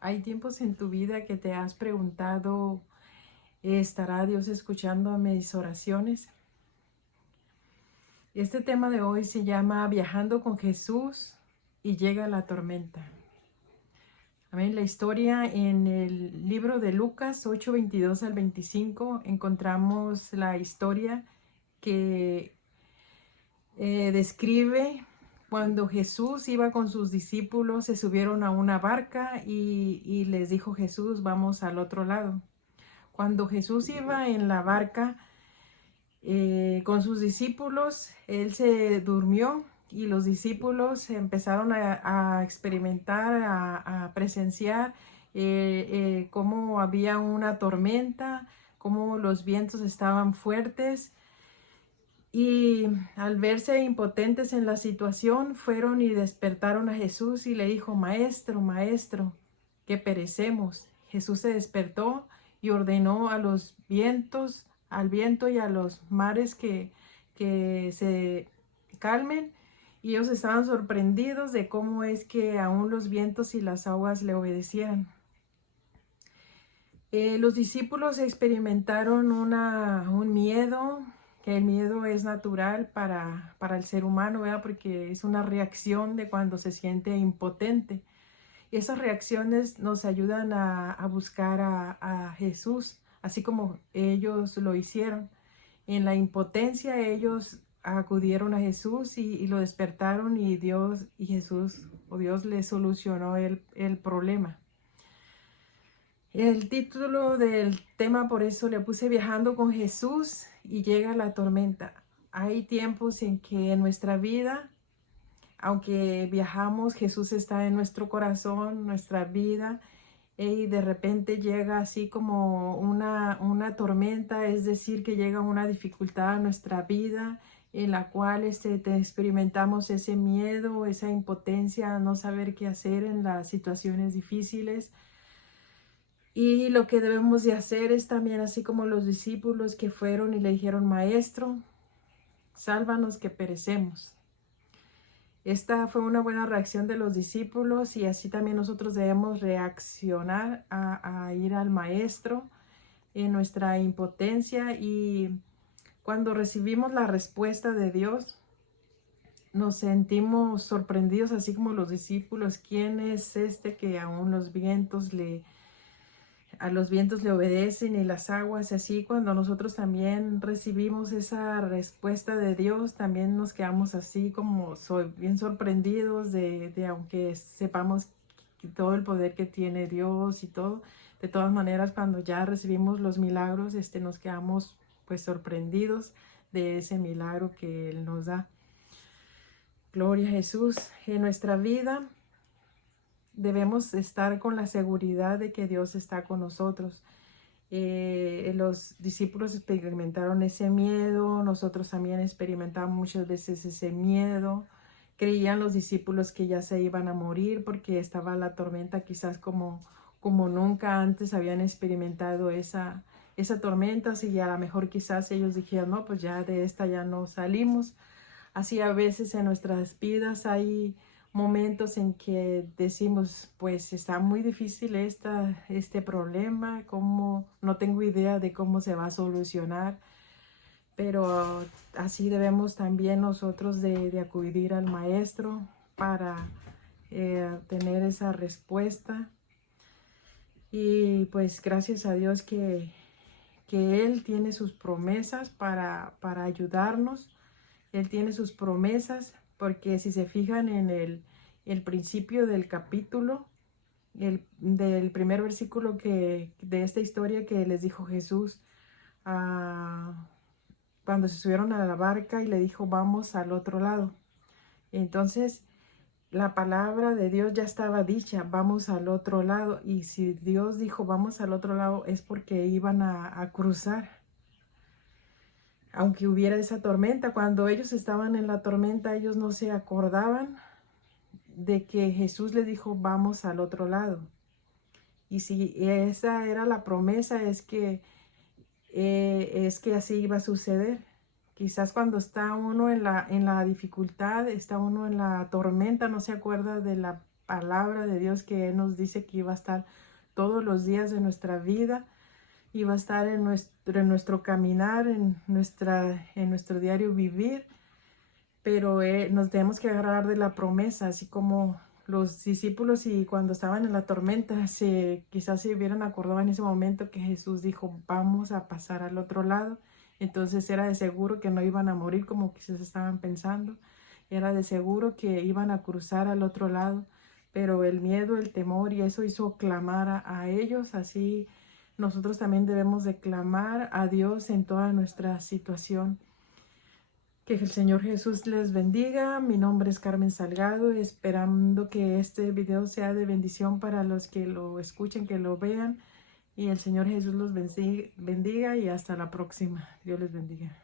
Hay tiempos en tu vida que te has preguntado, ¿estará Dios escuchando mis oraciones? Este tema de hoy se llama Viajando con Jesús y llega la tormenta. Amén. La historia en el libro de Lucas 8:22 al 25 encontramos la historia que describe cuando Jesús iba con sus discípulos, se subieron a una barca y les dijo Jesús, vamos al otro lado. Cuando Jesús iba en la barca con sus discípulos, él se durmió y los discípulos empezaron a experimentar, a presenciar cómo había una tormenta, cómo los vientos estaban fuertes. Y al verse impotentes en la situación, fueron y despertaron a Jesús y le dijo, Maestro, Maestro, que perecemos. Jesús se despertó y ordenó a los vientos, al viento y a los mares que se calmen. Y ellos estaban sorprendidos de cómo es que aún los vientos y las aguas le obedecieran. Los discípulos experimentaron un miedo, que el miedo es natural para el ser humano, ¿verdad? Porque es una reacción de cuando se siente impotente. Y esas reacciones nos ayudan a buscar a Jesús, así como ellos lo hicieron. En la impotencia ellos acudieron a Jesús y lo despertaron y Dios les solucionó el problema. El título del tema, por eso le puse Viajando con Jesús y llega la tormenta. Hay tiempos en que en nuestra vida, aunque viajamos, Jesús está en nuestro corazón, nuestra vida, y de repente llega así como una tormenta, es decir, que llega una dificultad a nuestra vida en la cual experimentamos ese miedo, esa impotencia, no saber qué hacer en las situaciones difíciles. Y lo que debemos de hacer es también, así como los discípulos que fueron y le dijeron, Maestro, sálvanos que perecemos. Esta fue una buena reacción de los discípulos y así también nosotros debemos reaccionar a ir al Maestro en nuestra impotencia. Y cuando recibimos la respuesta de Dios, nos sentimos sorprendidos, así como los discípulos. ¿Quién es este que aún a los vientos le obedecen y las aguas? Así cuando nosotros también recibimos esa respuesta de Dios, también nos quedamos así como bien sorprendidos aunque sepamos todo el poder que tiene Dios y todo. De todas maneras, cuando ya recibimos los milagros, nos quedamos pues sorprendidos de ese milagro que Él nos da. Gloria a Jesús. En nuestra vida debemos estar con la seguridad de que Dios está con nosotros. Los discípulos experimentaron ese miedo, nosotros también experimentamos muchas veces ese miedo. Creían los discípulos que ya se iban a morir porque estaba la tormenta, quizás como nunca antes habían experimentado esa tormenta, y a lo mejor quizás ellos dijeron, no, pues ya de esta ya no salimos. Así a veces en nuestras vidas hay momentos en que decimos, pues está muy difícil este problema, como no tengo idea de cómo se va a solucionar, pero así debemos también nosotros de acudir al Maestro para tener esa respuesta. Y pues gracias a Dios que Él tiene sus promesas para ayudarnos. Él tiene sus promesas, porque si se fijan en el principio del capítulo, del primer versículo de esta historia que les dijo Jesús, cuando se subieron a la barca y le dijo, vamos al otro lado. Entonces, la palabra de Dios ya estaba dicha, vamos al otro lado. Y si Dios dijo, vamos al otro lado, es porque iban a cruzar. Aunque hubiera esa tormenta, cuando ellos estaban en la tormenta, ellos no se acordaban de que Jesús les dijo, vamos al otro lado. Y si esa era la promesa, es que así iba a suceder. Quizás cuando está uno en la dificultad, está uno en la tormenta, no se acuerda de la palabra de Dios que Él nos dice que iba a estar todos los días de nuestra vida, iba a estar en nuestro caminar, en nuestro diario vivir, pero nos tenemos que agarrar de la promesa, así como los discípulos y cuando estaban en la tormenta, quizás se hubieran acordado en ese momento que Jesús dijo, vamos a pasar al otro lado. Entonces era de seguro que no iban a morir como quizás estaban pensando. Era de seguro que iban a cruzar al otro lado. Pero el miedo, el temor y eso hizo clamar a ellos. Así nosotros también debemos de clamar a Dios en toda nuestra situación. Que el Señor Jesús les bendiga. Mi nombre es Carmen Salgado, esperando que este video sea de bendición para los que lo escuchen, que lo vean. Y el Señor Jesús los bendiga y hasta la próxima. Dios les bendiga.